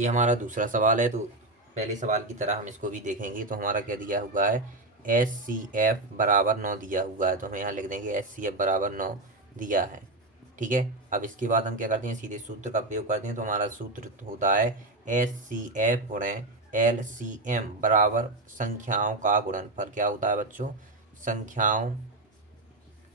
ये हमारा दूसरा सवाल है। तो पहले सवाल की तरह हम इसको भी देखेंगे। तो हमारा क्या दिया हुआ है, एस सी एफ बराबर 9 दिया हुआ है। तो हम यहाँ लिख देंगे एस सी एफ बराबर 9 दिया है। ठीक है, अब इसके बाद हम क्या करते हैं, सीधे सूत्र का प्रयोग करते हैं। तो हमारा सूत्र होता है एस सी एफ गुणे एल सी एम बराबर संख्याओं का गुणनफल। क्या होता है बच्चों, संख्याओं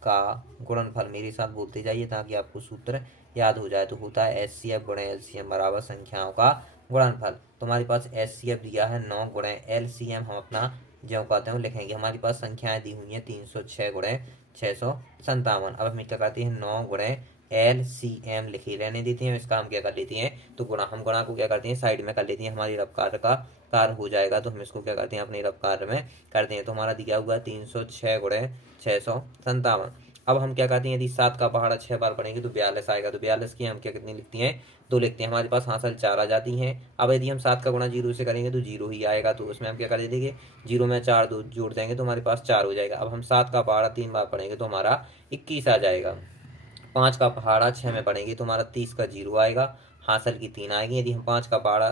का गुणनफल। मेरे साथ बोलते जाइए ताकि आपको सूत्र याद हो जाए। तो होता है एस सी एफ गुणे एल सी एम बराबर संख्याओं का गुणनफल। तो हमारे पास एस सी एफ दिया है 9 गुणे एल सी एम हम अपना जो कहते हैं वो लिखेंगे। हमारे पास संख्याएं दी हुई हैं 306 गुणे 657। अब हम क्या करते हैं, 9 गुणे एल सी एम लिखे रहने देते हैं। इसका हम क्या कर लेते हैं, तो गुणा को क्या करते हैं साइड में कर लेते हैं। हमारी रफ्कार का कार्य हो जाएगा। तो हम इसको क्या करते हैं, अपने रफ्कार में करते हैं। तो हमारा दिया हुआ 306 गुणे 657। अब हम क्या करते हैं, यदि 7 का पहाड़ा 6 बार पढ़ेंगे तो 42 आएगा। तो 42 की हम क्या कितनी लिखती हैं, 2 लिखते हैं। हमारे पास हासिल 4 आ जाती हैं। अब यदि हम 7 का गुणा 0 से करेंगे तो 0 ही आएगा। तो उसमें हम क्या कर देंगे, 0 में 4 दो जोड़ देंगे तो हमारे पास 4 हो जाएगा। अब हम 7 का पहाड़ा 3 बार पढ़ेंगे तो हमारा 21 आ जाएगा। 5 का पहाड़ा 6 में पढ़ेंगे तो हमारा 30 का 0 आएगा, हासिल की 3 आएगी। यदि हम 5 का पहाड़ा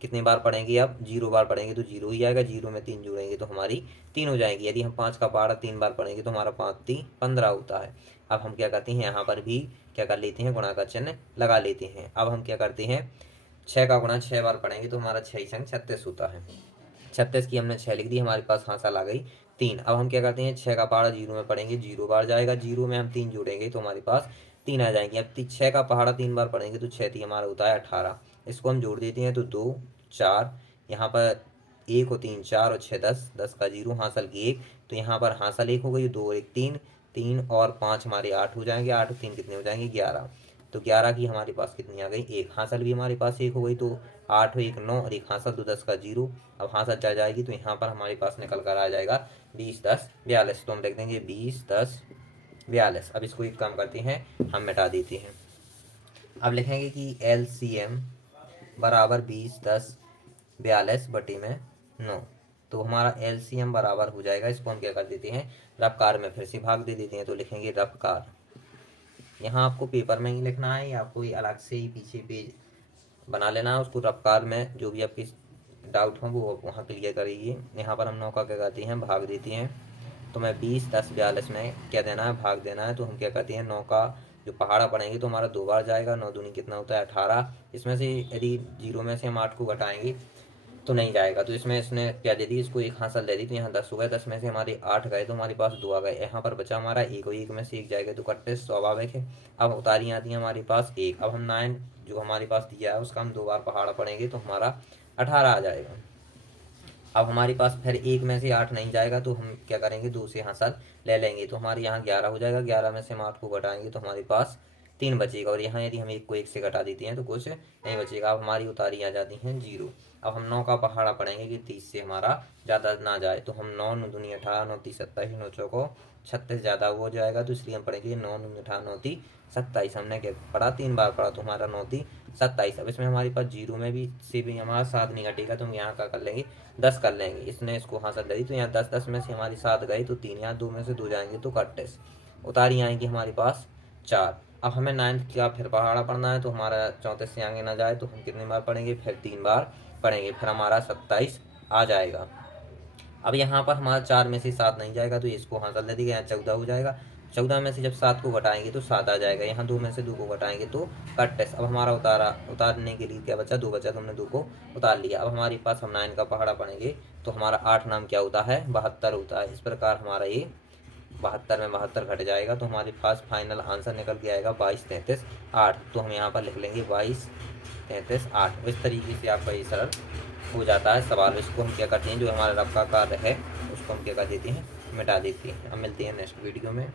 कितने बार पढ़ेंगे, अब 0 बार पढ़ेंगे तो 0 ही आएगा। 0 में 3 जोड़ेंगे तो हमारी 3 हो जाएगी। यदि हम 5 का पहाड़ा 3 बार पढ़ेंगे तो हमारा 5 3 15 होता है। अब हम क्या करते हैं, यहाँ पर भी क्या कर लेते हैं, गुणा का चिन्ह लगा लेते हैं। अब हम क्या करते हैं, 6 का गुणा 6 बार पढ़ेंगे तो हमारा 6 संग 36 होता है। 36 की हमने 6 लिख दी, हमारे पास हासिल आ गई 3। अब हम क्या करते हैं, 6 का पहाड़ा 0 में पढ़ेंगे 0 बार जाएगा। 0 में हम 3 जोड़ेंगे तो हमारे पास 3 आ जाएंगे। अब 6 का पहाड़ा 3 बार पढ़ेंगे तो 6 3 हमारा होता है 18। इसको हम जोड़ देते हैं तो 2 4, यहाँ पर 1 और 3 4 और 6 10, 10 का 0 हासिल की 1। तो यहाँ पर हासिल 1 हो गई, 2 और 1 3, 3 और 5 हमारे 8 हो जाएंगे। 8 और 3 कितने हो जाएंगे, 11। तो 11 की हमारे पास कितनी आ गई, 1। हासिल भी हमारे पास 1 हो गई। तो 8 और 1 9 और 1 हासिल तो 10 का 0। अब हासिल जा जाएगी तो यहाँ पर हमारे पास निकल कर आ जाएगा 20 10 42। तो हम लिख देंगे 20 10 42। अब इसको एक काम करते हैं, हम मिटा देते हैं। अब लिखेंगे कि एल सी एम बराबर 20 10 42 बटे में 9। तो हमारा एल सी एम बराबर हो जाएगा, इसको हम क्या कर देते हैं, रफ्कार में फिर से भाग दे देते हैं। तो लिखेंगे रफ्कार। यहाँ आपको पेपर में ही लिखना है या आपको अलग से ही पीछे पेज बना लेना है। उसको रफ्कार में जो भी आपकी डाउट हो वो वहाँ क्लियर करिए। यहाँ पर हम 9 का क्या करते हैं, भाग देते हैं। तो मैं 20 10 42 में क्या देना है, भाग देना है। तो हम क्या करते हैं, 9 का जो पहाड़ा पढ़ेंगे तो हमारा 2 बार जाएगा। 9 दूनी कितना होता है 18। इसमें से यदि 0 में से हम 8 को घटाएंगे तो नहीं जाएगा। तो इसमें इसने क्या दे दी, इसको 1 हासिल दे दी। तो यहाँ 10 हो गए, 10 में से हमारे 8 गए तो हमारे पास 2 आ गए। यहाँ पर बचा हमारा 1 और 1 में से 1 जाएगा तो 31 स्वाभाविक है। अब उतारी आती है हमारे पास 1। अब हम 9 जो हमारे पास दिया है उसका हम 2 बार पहाड़ा पढ़ेंगे तो हमारा 18 आ जाएगा। अब हमारे पास फिर 1 में से 8 नहीं जाएगा तो हम क्या करेंगे, 2 से हासिल ले लेंगे तो हमारे यहाँ 11 हो जाएगा। 11 में से हम 8 को घटाएंगे तो हमारे पास 3 बचेगा। और यहाँ यदि हम 1 को 1 से घटा देते हैं तो कुछ नहीं बचेगा। अब हमारी उतारी आ जाती हैं 0। अब हम 9 का पहाड़ा पढ़ेंगे कि 30 से हमारा ज़्यादा ना जाए। तो हम 9 9 दूनी 18 9 30 27 9 चौको 36 ज़्यादा वो हो जाएगा। तो इसलिए हम पढ़ेंगे 9 9 18 9 30 27। हमने क्या पढ़ा, 3 बार पढ़ा तो हमारा 9 30 27। अब इसमें हमारे पास 0 में भी से भी हमारा 7 नहीं घटेगा तो हम यहाँ का कर लेंगे 10 कर लेंगे। इसने इसको हासिल दे दी तो यहाँ 10 10 में से हमारी 7 गई तो 3, यहाँ 2 में से 2 जाएंगे तो 31। उतारी आएंगी हमारे पास 4। अब हमें 9 का फिर पहाड़ा पढ़ना है तो हमारा 34 से आगे ना जाए तो हम कितनी बार पढ़ेंगे, फिर 3 बार पढ़ेंगे, फिर हमारा 27 आ जाएगा। अब यहाँ पर हमारा 4 में से 7 नहीं जाएगा तो इसको हासिल दे देगा, यहाँ 14 हो जाएगा। 14 में से जब 7 को घटाएंगे तो 7 आ जाएगा। यहाँ 2 में से 2 को घटाएंगे तो 31। अब हमारा उतारने के लिए क्या बचा, 2 बचा तो हमने 2 को उतार लिया। अब हमारे पास हम 9 का पहाड़ा पढ़ेंगे तो हमारा 8 नाम क्या होता है, 72 होता है। इस प्रकार हमारा ये 72 में 72 घट जाएगा तो हमारे पास फाइनल आंसर निकल के आएगा 22 33 8। तो हम यहाँ पर लिख लेंगे 22 33 8। इस तरीके से आपका ये सरल हो जाता है सवाल। इसको हम क्या करते हैं, जो हमारा रफ का कार्य है उसको हम क्या कर देते हैं, मिटा देते हैं। अब मिलते हैं नेक्स्ट वीडियो में।